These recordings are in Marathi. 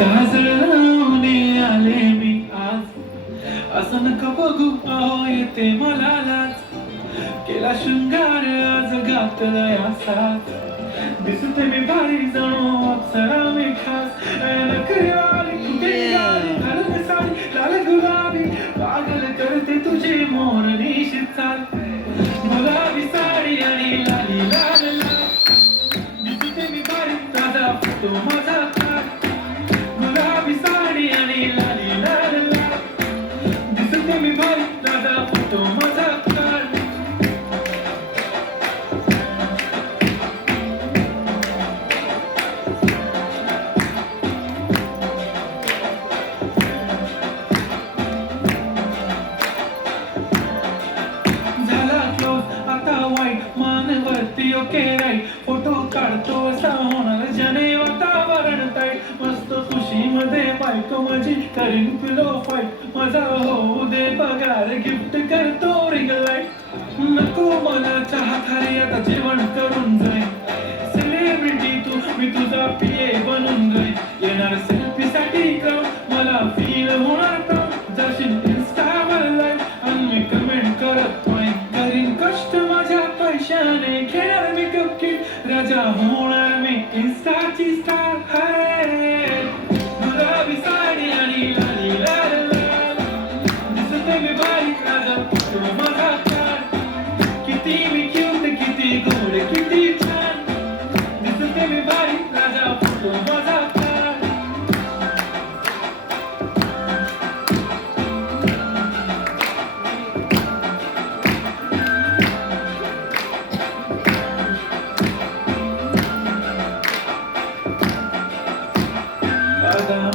काजळ लावणे आले मी आज, असं नका बघू अहो येते मला लाज. केला शृंगार आज घातला असाच, दिसते मी भारी जणू अप्सरा मी खास. नखरेवाली कुठे गाली घालून साडी लाल गुलाबी, पागल करते तुझी मोरनीशी चाल. गुलाबी साडी आणि लाली लाल लाल, दिसते मी भारी ताजा फोटो माझा काढ. गुलाबी साडी आणि लाली लाल लाल, दिसते मी भारी ताजा फोटो माझा काढ. मानवरती ओके राईट, फोटो काढतो असा होणार जने वातावरण टाईट. मस्त खुशीमध्ये बायको माझी करीन पिलो फाईट, माझा होऊ दे पगार गिफ्ट करतो रिंग लाईट. नको मला चहा खाली आता जेवण करून जाईन, सेलिब्रिटी तू मी तुझा पिये बनून जाईन. येणार सेल्फी साठी क्राऊड मला फील होणार प्राऊड, जाशील इन्स्टावर लाईव्ह आणि मी कमेंट करत नाही. करीन कष्ट माझ्या पैशाने, खेळणार मी किट, राजा होणार मी इन्स्टाची स्टार. हाय गुलाबी साडी आणि लाली लाल लाल, दिसते मी बारीक राजा फोटो माझा काढ. किती मी क्यूट किती गोड किती छान, दिसते मी बारीक राजा फोटो माझा काढ.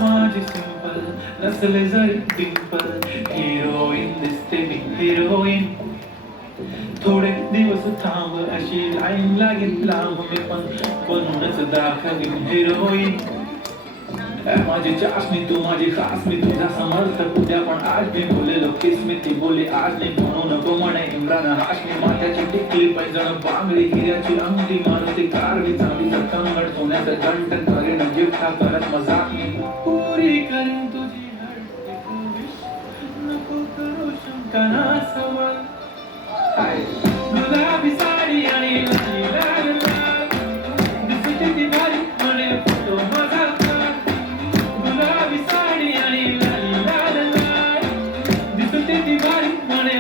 माझी सिंपल नसले जरी डिंपल, हिरोईन दिसते मी हिरोईन. थोडे दिवस थांब अशी लाईन लागेल लांब, मी पण बनूनच दाखवीन हिरोईन. माझी चाशनी तू माझी खास, मी तुझा समर्थक उद्या पण आज मी बोलेलो किस मी ती बोली आज नाही म्हणू नको म्हणे इम्रान हाशमी. माथ्याची टिकली पैजण बांगडी हिऱ्याची अंगठी, मारुती कारवी चांदीचा कंगड सोन्याचं घंट, करीन गिफ्ट हा करत मजाक मी. पुरी करीन तुझी हर विश, नको करू शंका ना सवाल. गुलाबी साडी आणि लाली लाल लाल, दिसते ती भारी म्हणे फोटो माझा काढ. गुलाबी साडी आणि लाली लाल लाल, दिसते ती भारी म्हणे